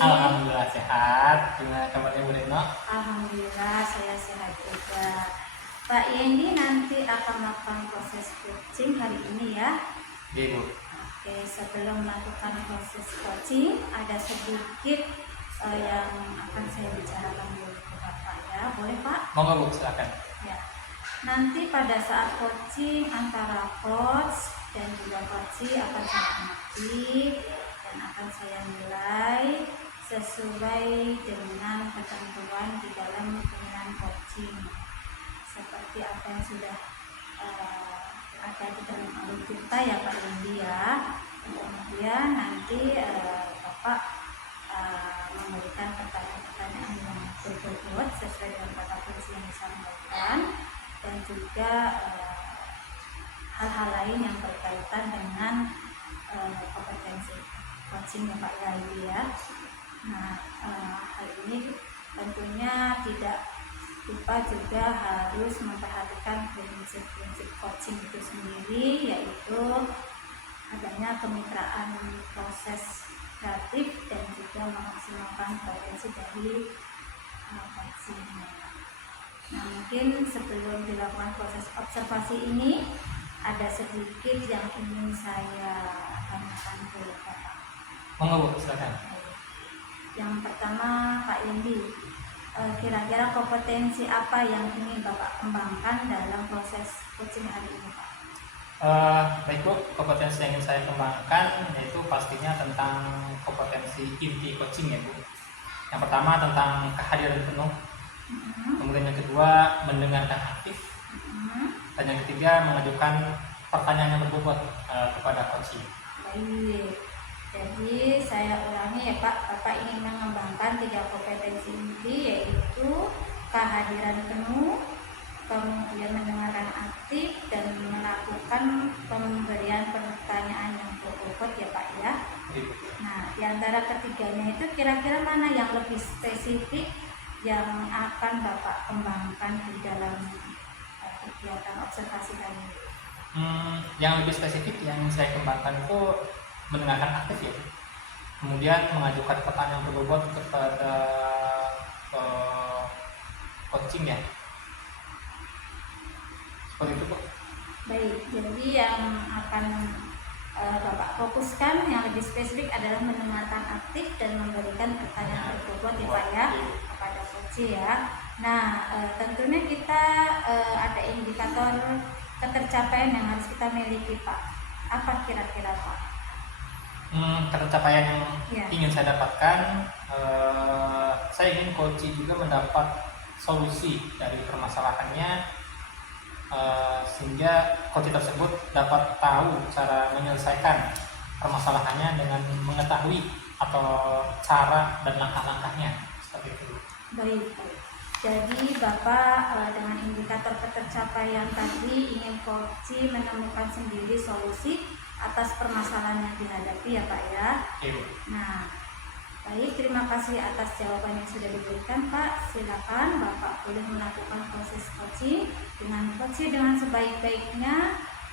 Alhamdulillah sehat. Gimana kabarnya Bu Retno? Alhamdulillah saya sehat juga. Pak Yendi nanti akan melakukan proses coaching hari ini ya. Iya Bu. Oke, sebelum melakukan proses coaching ada sedikit yang akan saya bicarakan dulu ke Bapak ya. Boleh Pak? Monggo Bu, silakan. Ya. Nanti pada saat coaching antara coach dan juga coachee akan saya amati dan akan saya nilai sesuai dengan ketentuan di dalam pembinaan coaching seperti apa yang sudah ada di dalam alur kita ya Pak Yendi ya. Kemudian nanti Bapak memberikan pertanyaan-pertanyaan yang berbobot sesuai dengan kata kunci yang disampaikan dan juga hal-hal lain yang berkaitan dengan kompetensi coaching ya Pak Yendi ya. Nah, hal ini tentunya tidak lupa juga harus memperhatikan prinsip-prinsip coaching itu sendiri, yaitu adanya kemitraan proses kreatif dan juga memaksimalkan potensi dari coaching. Nah, mungkin sebelum dilakukan proses observasi ini ada sedikit yang ingin saya tanyakan ke Bapak. Monggo Bu, silakan. Yang pertama Pak Yendi, kira-kira kompetensi apa yang ingin Bapak kembangkan dalam proses coaching hari ini Pak? Baik Bu, kompetensi yang ingin saya kembangkan yaitu pastinya tentang kompetensi inti coaching ya Bu. Yang pertama tentang kehadiran penuh, kemudian yang kedua mendengarkan aktif, dan yang ketiga mengajukan pertanyaan yang berbobot kepada coaching. Baik. Jadi saya ulangi ya Pak, Bapak ingin mengembangkan 3 kompetensi inti yaitu kehadiran penuh, kemudian mendengarkan aktif, dan melakukan pemberian pertanyaan yang berbobot ya Pak ya. Nah, di antara ketiganya itu kira-kira mana yang lebih spesifik yang akan Bapak kembangkan di dalam kegiatan observasi kali ini? Yang lebih spesifik yang saya kembangkan itu mendengarkan aktif ya, kemudian mengajukan pertanyaan berbobot kepada coaching ya, seperti itu Bu. Baik, jadi yang akan Bapak fokuskan yang lebih spesifik adalah mendengarkan aktif dan memberikan pertanyaan berbobot ya Pak ya kepada coaching ya. Nah, tentunya kita ada indikator ketercapaian yang harus kita miliki Pak. Apa kira-kira Pak? Ketercapaian yang Ya. ingin saya dapatkan, saya ingin coaching juga mendapat solusi dari permasalahannya, sehingga coaching tersebut dapat tahu cara menyelesaikan permasalahannya dengan mengetahui atau cara dan langkah-langkahnya seperti itu. Baik. Jadi Bapak dengan indikator ketercapaian tadi ingin coaching menemukan sendiri solusi atas permasalahan yang dihadapi ya Pak ya. Nah, baik, terima kasih atas jawaban yang sudah diberikan Pak. Silakan Bapak boleh melakukan proses coaching dengan sebaik-baiknya,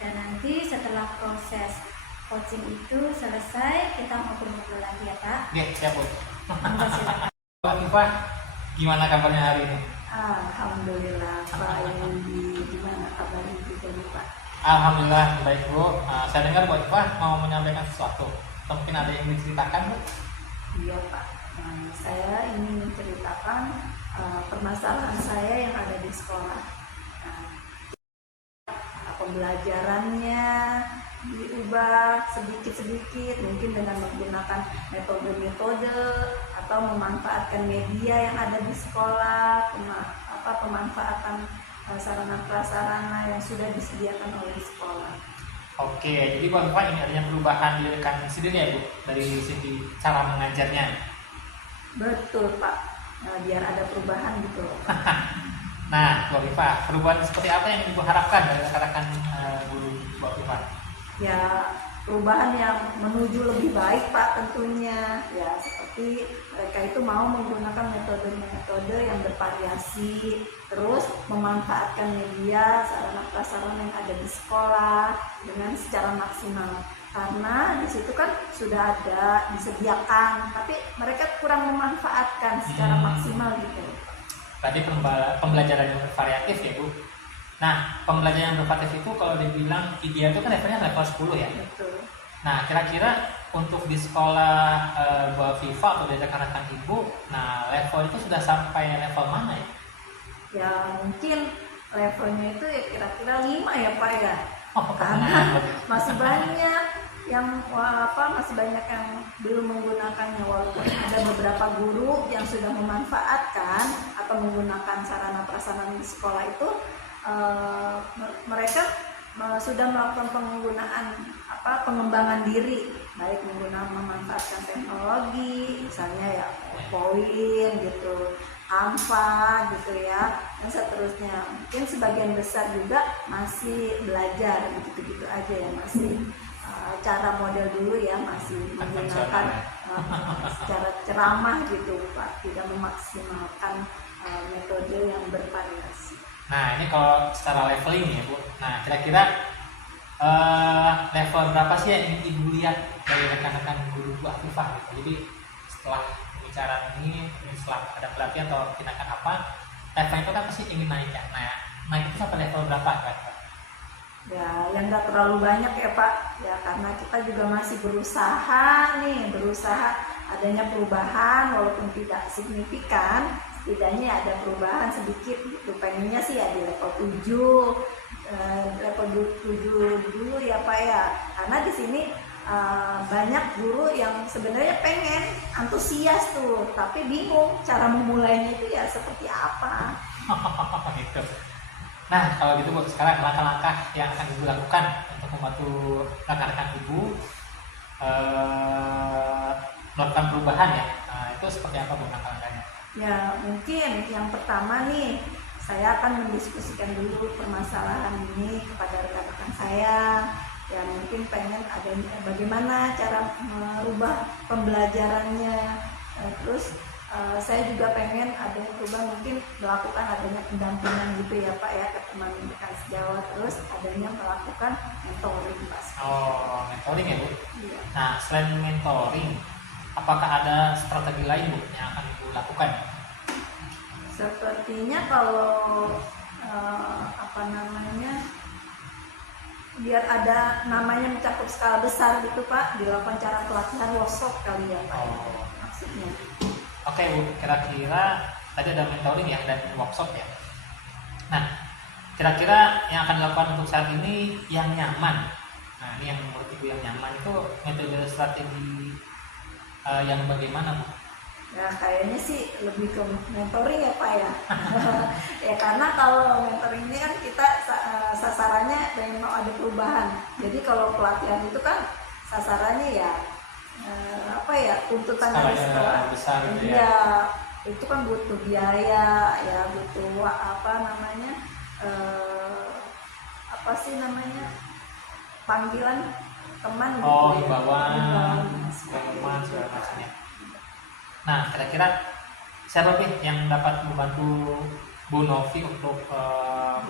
dan nanti setelah proses coaching itu selesai kita ngobrol-ngobrol lagi ya Pak. Oke, siap Bu. Monggo, silakan. Pak Iva, gimana kabarnya hari ini? Alhamdulillah Pak Yendi, gimana kabarnya juga nih Pak? Alhamdulillah baik Bu. Saya dengar Bu Iva mau menyampaikan sesuatu. Atau mungkin ada yang ingin diceritakan Bu? Iya Pak, saya ingin menceritakan permasalahan saya yang ada di sekolah. Pembelajarannya diubah sedikit-sedikit, mungkin dengan menggunakan metode-metode atau memanfaatkan media yang ada di sekolah, pemanfaatan sarana prasarana yang sudah disediakan oleh sekolah. Oke, jadi Bu Iva ini adanya perubahan di rekan sendiri ya Bu, dari segi cara mengajarnya. Betul Pak, biar ada perubahan gitu. Nah, Bu Iva, perubahan seperti apa yang Ibu harapkan dari rekan-rekan guru Bu Iva? Ya, perubahan yang menuju lebih baik Pak tentunya. Ya, seperti mereka itu mau menggunakan metode-metode yang bervariasi, terus memanfaatkan media sarana prasarana yang ada di sekolah dengan secara maksimal. karena di situ kan sudah ada disediakan, tapi mereka kurang memanfaatkan secara maksimal gitu. Berarti pembelajaran yang bervariatif ya Bu. Nah, pembelajaran yang bervariatif itu kalau dibilang ideal itu kan levelnya level 10 ya. Betul. Nah, kira-kira untuk di sekolah Bu Viva atau di rekan-rekan Ibu, nah level itu sudah sampai level mana ya? Ya mungkin levelnya itu ya kira-kira 5 ya Pak ya. Oh, Karena masih banyak masih banyak yang belum menggunakannya, walaupun ada beberapa guru yang sudah memanfaatkan atau menggunakan sarana prasarana di sekolah itu, mereka sudah melakukan pengembangan diri, baik memanfaatkan teknologi, misalnya ya PowerPoint gitu, Canva gitu ya, dan seterusnya. Mungkin sebagian besar juga masih belajar gitu-gitu aja ya, masih cara model dulu ya, masih menggunakan secara ceramah gitu Pak, tidak memaksimalkan metode yang bervariasi. Nah, ini kalau secara leveling ya Bu. Nah, kira-kira level berapa sih yang ingin Ibu lihat dari rekan-rekan guru Bu Afifah gitu. Jadi setelah pembicaraan ini, setelah ada pelatihan atau tindakan apa, level itu kan pasti ingin naik ya. Nah, naik itu sampai level berapa Pak? Ya, yang nggak terlalu banyak ya Pak, ya karena kita juga masih berusaha adanya perubahan walaupun tidak signifikan, setidaknya ada perubahan sedikit gitu. Pengennya sih ya di level 7 dulu ya Pak ya, karena di sini banyak guru yang sebenarnya pengen antusias tuh, tapi bingung cara memulainya itu ya seperti apa. Gitu. Nah, kalau gitu Bu, sekarang langkah-langkah yang akan Ibu lakukan untuk membantu rekan-rekan Ibu melakukan perubahan ya. Nah, itu seperti apa Bu langkah-langkahnya? Ya, mungkin yang pertama nih, saya akan mendiskusikan dulu permasalahan ini kepada rekan-rekan saya. Ya, mungkin pengen ada bagaimana cara merubah pembelajarannya. Terus saya juga pengen ada yang berubah, mungkin melakukan adanya pendampingan gitu ya Pak ya ke teman rekan sejawat, terus adanya melakukan mentoring Pak. Oh, mentoring ya Bu? Iya. Nah, selain mentoring, apakah ada strategi lain Bu yang akan Ibu lakukan? Sepertinya kalau biar ada namanya mencakup skala besar gitu Pak, dilakukan cara pelatihan workshop kali ya Pak. Oh. Maksudnya. Oke Bu, kira-kira tadi ada mentoring ya dan workshop ya. Nah, kira-kira yang akan dilakukan untuk saat ini yang nyaman. Nah, ini yang menurut Ibu yang nyaman itu metode strategi yang bagaimana Bu? Ya kayaknya sih lebih ke mentoring ya Pak ya. Ya karena kalau mentoring ini kan kita sasarannya pengen mau ada perubahan. Jadi kalau pelatihan itu kan sasarannya ya tuntutan dari sekolah besar gitu ya. Itu kan butuh biaya ya, butuh panggilan teman gitu ya. Himbauan segala macamnya. Nah, kira-kira siapa yang dapat membantu Bu Novi untuk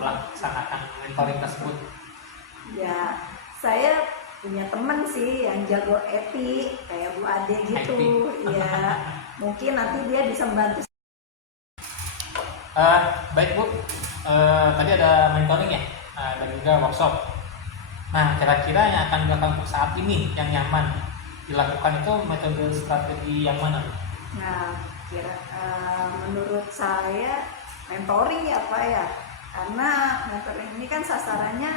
melaksanakan mentoring tersebut? Ya, saya punya teman sih yang jago epi kayak Bu Ade gitu. Iya, mungkin nanti dia bisa membantu. Baik Bu, tadi ada mentoring ya, dan juga workshop. Nah, kira-kira yang akan dilakukan untuk saat ini yang nyaman dilakukan itu metode strategi yang mana Bu? Nah, menurut saya mentoring ya Pak ya, karena mentoring ini kan sasarannya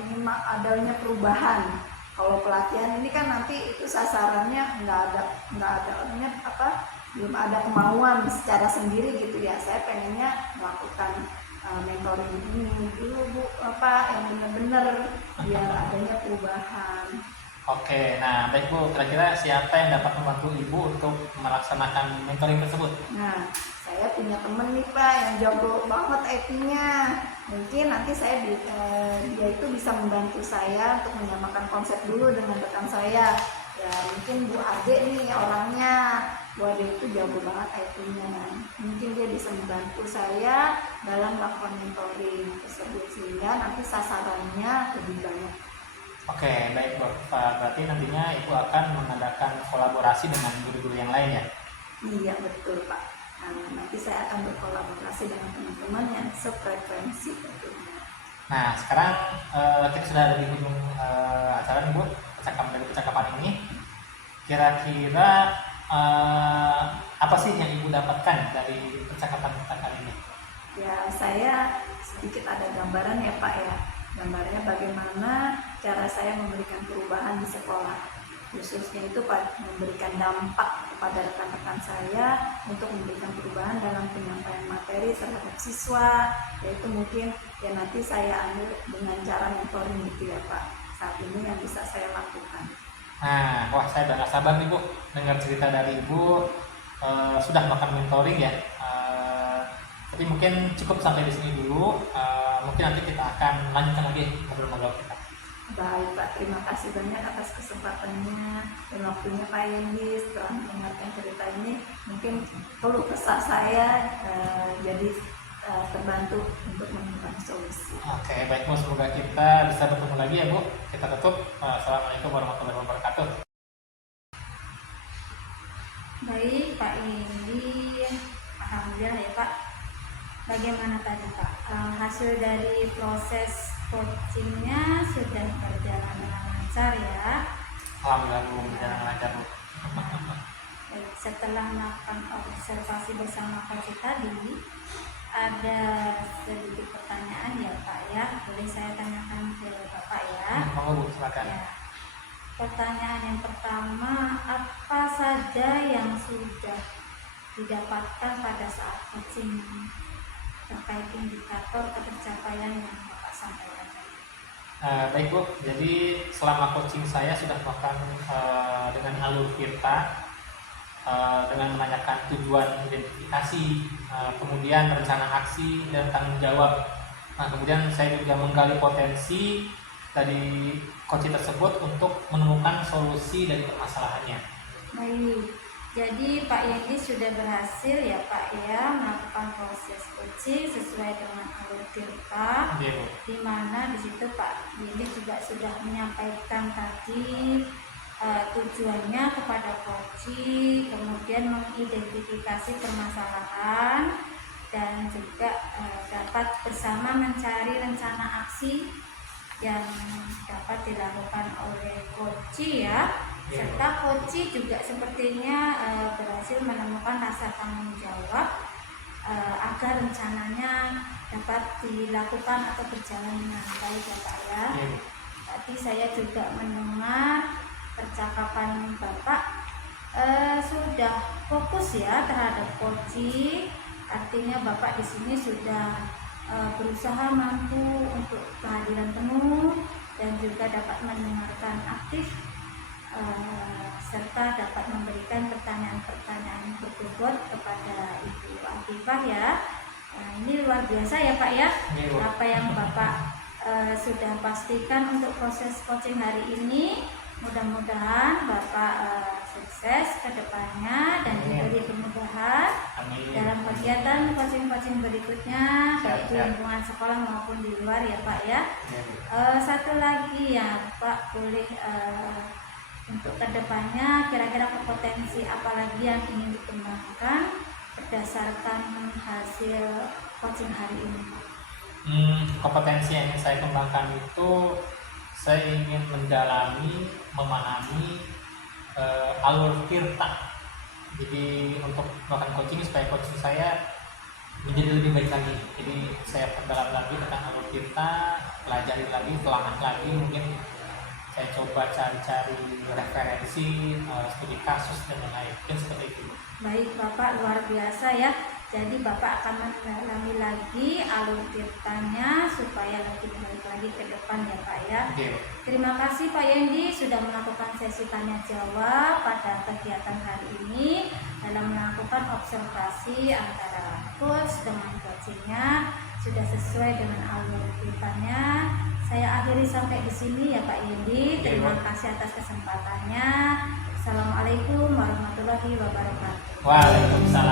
ingin adanya perubahan. Kalau pelatihan ini kan nanti itu sasarannya belum ada kemauan secara sendiri gitu ya. Saya pengennya melakukan mentoring ini dulu Bu, yang benar-benar biar adanya perubahan. Oke, nah baik Bu, kira-kira siapa yang dapat membantu Ibu untuk melaksanakan mentoring tersebut? Nah, saya punya temen nih Pak yang jago banget IT-nya. Mungkin nanti dia itu bisa membantu saya untuk menyamakan konsep dulu dengan rekan saya. Ya mungkin Bu Ade nih orangnya, Bu Ade itu jago banget IT-nya. Mungkin dia bisa membantu saya dalam melakukan mentoring tersebut sehingga nanti sasarannya lebih banyak Oke, baik Bu. Berarti nantinya Ibu akan mengadakan kolaborasi dengan guru-guru yang lain ya? Iya betul Pak. Nanti saya akan berkolaborasi dengan teman-teman yang sefrekuensi tentunya. Nah, sekarang kita sudah ada di ujung acara nih Bu, percakapan ini. Kira-kira apa sih yang Ibu dapatkan dari percakapan kita kali ini? Ya saya sedikit ada gambaran ya Pak ya. Gambarnya bagaimana cara saya memberikan perubahan di sekolah, khususnya itu Pak, memberikan dampak kepada rekan-rekan saya untuk memberikan perubahan dalam penyampaian materi terhadap siswa, yaitu mungkin ya nanti saya ambil dengan cara mentoring gitu ya Pak. Saat ini yang bisa saya lakukan. Nah, wah saya udah gak sabar nih Bu dengar cerita dari Ibu. Sudah melakukan mentoring ya. Tapi mungkin cukup sampai di sini dulu. Mungkin nanti kita akan lanjutkan lagi ngobrol-ngobrol kita. Baik Pak, terima kasih banyak atas kesempatannya dan waktunya Pak Yendi. Setelah mendengarkan cerita ini, mungkin perlu kesah saya jadi terbantu untuk menemukan solusi. Oke, baik Bu, semoga kita bisa bertemu lagi ya Bu. Kita tutup. Assalamualaikum warahmatullahi wabarakatuh. Baik Pak Yendi, alhamdulillah ya Pak. Bagaimana tadi Pak, hasil dari proses coachingnya sudah berjalan dengan lancar ya? Alhamdulillah Bu, berjalan lancar Bu. Baik, setelah melakukan observasi bersama coach tadi, ada sedikit pertanyaan ya Pak ya, boleh saya tanyakan ke Bapak ya? Monggo Bu, silakan. Ya. Pertanyaan yang pertama, apa saja yang sudah didapatkan pada saat coaching terkait indikator ketercapaian yang Bapak sampaikan? Baik Bu, jadi selama coaching saya sudah melakukan dengan alur Tirta, dengan menanyakan tujuan identifikasi, kemudian rencana aksi dan tanggung jawab. Nah, kemudian saya juga menggali potensi dari coaching tersebut untuk menemukan solusi dari permasalahannya. Baik, jadi Pak Yendi sudah berhasil ya Pak ya melakukan proses coaching sesuai dengan alur Tirta, Oke Bu. di mana di situ Pak Yendi juga sudah menyampaikan tadi tujuannya kepada coaching, kemudian mengidentifikasi permasalahan dan juga dapat bersama mencari rencana aksi yang dapat dilakukan oleh coaching ya. Serta coaching juga sepertinya berhasil menemukan rasa tanggung jawab agar rencananya dapat dilakukan atau berjalan dengan baik ya Pak ya. Tadi saya juga mendengar percakapan Bapak sudah fokus ya terhadap coaching, artinya Bapak di sini sudah berusaha mampu untuk kehadiran penuh dan juga dapat mendengarkan aktif serta dapat memberikan pertanyaan-pertanyaan berbobot kepada Ibu Afifah ya. Nah, ini luar biasa ya Pak ya, apa yang Bapak sudah pastikan untuk proses coaching hari ini. Mudah-mudahan Bapak sukses ke depannya dan diberi kemudahan dalam kegiatan coaching-coaching berikutnya, baik di lingkungan sekolah maupun di luar ya Pak ya. Satu lagi ya Pak, boleh untuk kedepannya kira-kira potensi apa lagi yang ingin dikembangkan berdasarkan hasil coaching hari ini? Kompetensi yang ingin saya kembangkan itu saya ingin mendalami, memahami alur Tirta. Jadi untuk melakukan coaching supaya coaching saya menjadi lebih baik lagi. Jadi saya perdalam lagi tentang alur Tirta, pelajari lagi, telaah lagi, mungkin saya coba cari-cari referensi, studi kasus dan lain-lain, mungkin seperti itu. Baik Bapak, luar biasa ya. Jadi Bapak akan mendalami lagi alur Tirtanya supaya lebih baik lagi ke depan ya Pak ya. Terima kasih Pak Yendi sudah melakukan sesi tanya jawab pada kegiatan hari ini dalam melakukan observasi antara coach dengan coachingnya sudah sesuai dengan alur Tirtanya. Saya akhiri sampai di sini ya Pak Yendi. Terima kasih atas kesempatannya. Assalamualaikum warahmatullahi wabarakatuh. Waalaikumsalam.